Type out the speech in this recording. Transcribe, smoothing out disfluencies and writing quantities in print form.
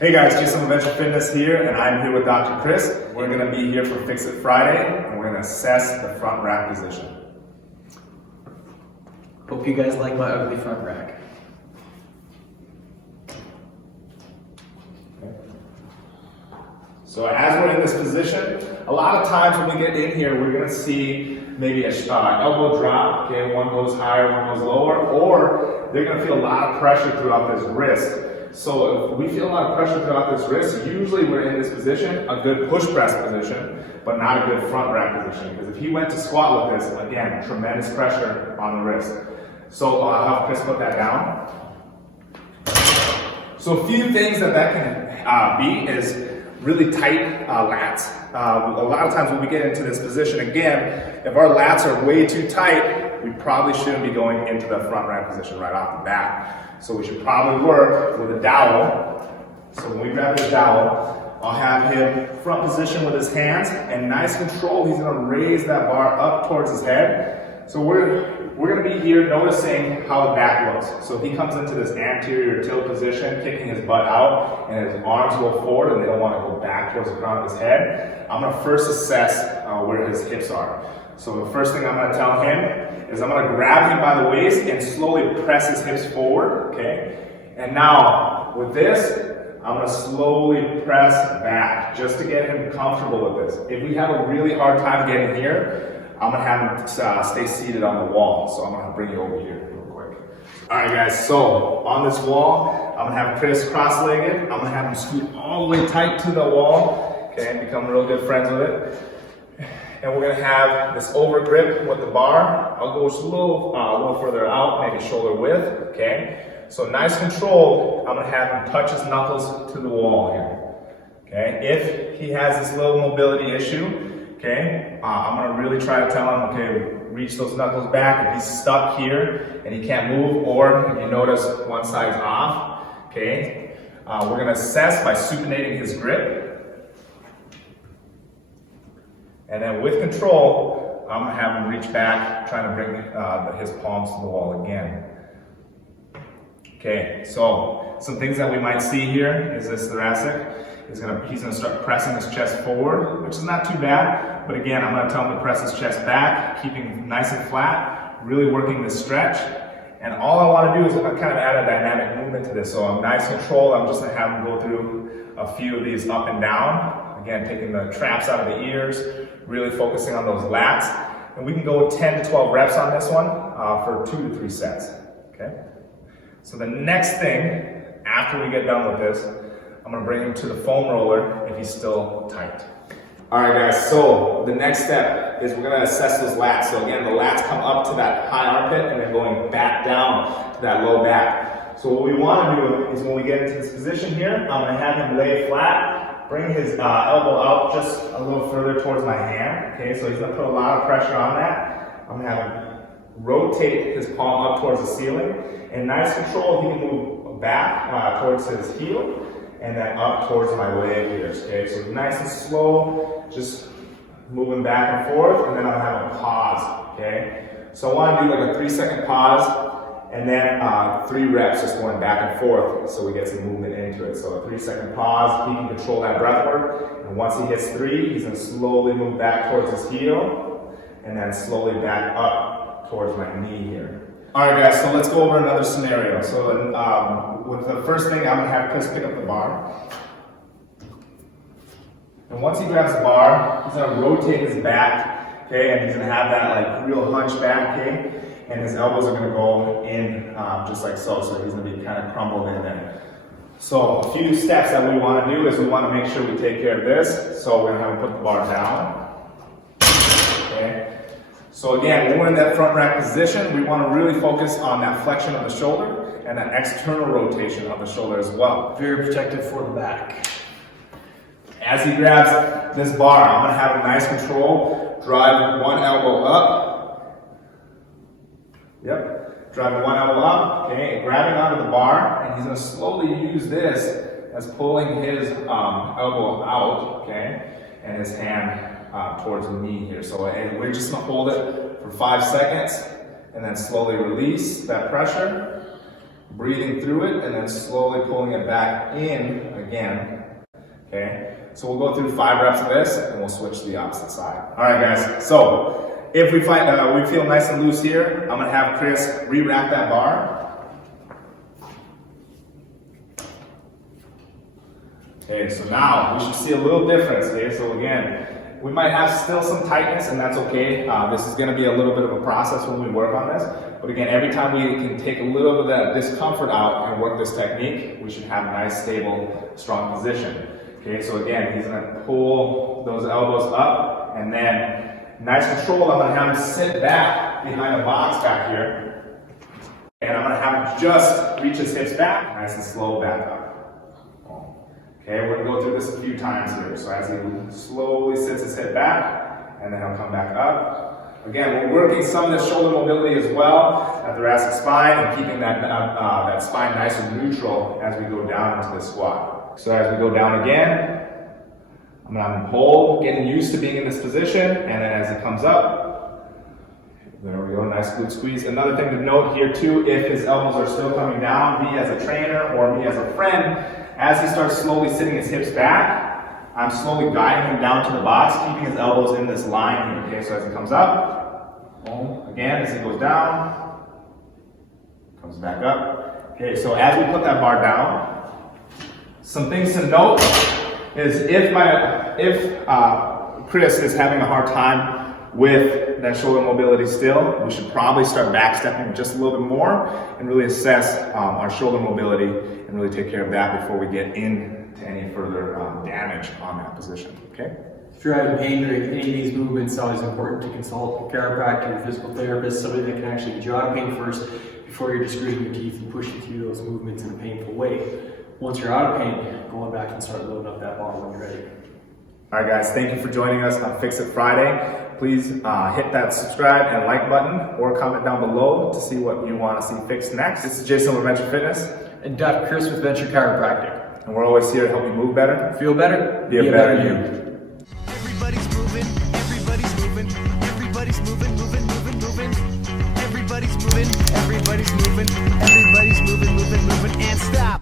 Hey guys, Jason from Venture Fitness here, and I'm here with Dr. Chris. We're going to be here for Fix It Friday, and we're going to assess the front rack position. Hope you guys like my ugly front rack. So as we're in this position, a lot of times when we get in here, we're going to see maybe a elbow drop. Okay, one goes higher, one goes lower, or they're going to feel a lot of pressure throughout this wrist. So if we feel a lot of pressure throughout this wrist, usually we're in this position, a good push press position, but not a good front rack position. Because if he went to squat with this, again, tremendous pressure on the wrist. So I'll have Chris put that down. So a few things that can be is really tight lats. A lot of times when we get into this position, again, if our lats are way too tight, we probably shouldn't be going into the front rack position right off the bat. So we should probably work with a dowel. So when we grab this dowel, I'll have him front position with his hands, and nice control, he's gonna raise that bar up towards his head. So we're gonna be here noticing how the back looks. So he comes into this anterior tilt position, kicking his butt out, and his arms go forward, and they don't wanna go back towards the crown of his head. I'm gonna first assess where his hips are. So the first thing I'm gonna tell him is I'm gonna grab him by the waist and slowly press his hips forward, okay? And now, with this, I'm gonna slowly press back just to get him comfortable with this. If we have a really hard time getting here, I'm gonna have him stay seated on the wall. So I'm gonna bring you over here real quick. All right guys, so on this wall, I'm gonna have Chris cross-legged. I'm gonna have him scoot all the way tight to the wall, okay, and become real good friends with it. And we're gonna have this over grip with the bar. I'll go slow, a little further out, maybe shoulder width, okay? So nice control, I'm gonna have him touch his knuckles to the wall here, okay? If he has this little mobility issue, okay, I'm gonna really try to tell him, okay, reach those knuckles back. If he's stuck here and he can't move, or if you notice one side's off, okay, we're gonna assess by supinating his grip. And then with control, I'm gonna have him reach back, trying to bring his palms to the wall again. Okay, so some things that we might see here is this thoracic. He's gonna start pressing his chest forward, which is not too bad. But again, I'm gonna tell him to press his chest back, keeping nice and flat, really working this stretch. And all I wanna do is kind of add a dynamic movement to this. So I'm nice control, I'm just gonna have him go through a few of these up and down. Again, taking the traps out of the ears, really focusing on those lats. And we can go 10 to 12 reps on this one for 2 to 3 sets, okay? So the next thing, after we get done with this, I'm gonna bring him to the foam roller if he's still tight. All right guys, so the next step is we're gonna assess those lats. So again, the lats come up to that high armpit and then going back down to that low back. So what we wanna do is when we get into this position here, I'm gonna have him lay flat, bring his elbow out just a little further towards my hand, okay? So he's gonna put a lot of pressure on that. I'm gonna have him rotate his palm up towards the ceiling, and nice control, he can move back towards his heel, and then up towards my leg here, okay? So nice and slow, just moving back and forth, and then I'll have a pause, okay? So I wanna do like a 3-second pause, and then 3 reps just going back and forth so we get some movement into it. So a 3-second pause, he can control that breath work, and once he hits 3, he's gonna slowly move back towards his heel, and then slowly back up towards my knee here. All right guys, so let's go over another scenario. So with the first thing, I'm gonna have Chris pick up the bar. And once he grabs the bar, he's gonna rotate his back, okay, and he's gonna have that like real hunch back, okay? And his elbows are gonna go in just like so, so he's gonna be kind of crumbled in there. So a few steps that we wanna do is we wanna make sure we take care of this. So we're gonna have him put the bar down, okay? So again, when we're in that front rack position, we wanna really focus on that flexion of the shoulder and that external rotation of the shoulder as well. Very protective for the back. As he grabs this bar, I'm gonna have a nice control, drive one elbow up. Yep, driving one elbow up, okay, and grabbing onto the bar, and he's gonna slowly use this as pulling his elbow out, okay, and his hand towards the knee here. So we're just gonna hold it for 5 seconds, and then slowly release that pressure, breathing through it, and then slowly pulling it back in again. Okay, so we'll go through 5 reps of this, and we'll switch to the opposite side. All right, guys. So if we find we feel nice and loose here, I'm gonna have Chris re-rack that bar. Okay, so now we should see a little difference. Okay, so again, we might have still some tightness, and that's okay. This is going to be a little bit of a process when we work on this. But again, every time we can take a little bit of that discomfort out and work this technique, we should have a nice, stable, strong position. Okay, so again, he's going to pull those elbows up, and then nice control. I'm going to have him sit back behind the box back here, and I'm going to have him just reach his hips back, nice and slow back up. Okay, we're going to go through this a few times here. So as he slowly sits his head back, and then he'll come back up. Again, we're working some of the shoulder mobility as well, at the thoracic spine, and keeping that spine nice and neutral as we go down into the squat. So as we go down again, I'm going to have him hold, getting used to being in this position, and then as he comes up, there we go, nice glute squeeze. Another thing to note here too, if his elbows are still coming down, me as a trainer or me as a friend, as he starts slowly sitting his hips back, I'm slowly guiding him down to the box, keeping his elbows in this line here. Okay, so as he comes up, again, as he goes down, comes back up. Okay, so as we put that bar down, some things to note is if Chris is having a hard time with that shoulder mobility still, we should probably start back stepping just a little bit more and really assess our shoulder mobility and really take care of that before we get into any further damage on that position, okay? If you're having pain during any of these movements, it's always important to consult a chiropractor, a physical therapist, somebody that can actually get you out of pain first before you're just gritting your teeth and pushing through those movements in a painful way. Once you're out of pain, going back and start loading up that bar when you're ready. All right, guys, thank you for joining us on Fix It Friday. Please hit that subscribe and like button or comment down below to see what you want to see fixed next. This is Jason with Venture Fitness. And Dr. Chris with Venture Chiropractic. And we're always here to help you move better. Feel better, be a better you. Everybody's moving, everybody's moving, everybody's moving, moving, moving, moving. Everybody's moving, everybody's moving, everybody's moving, moving, moving, and stop.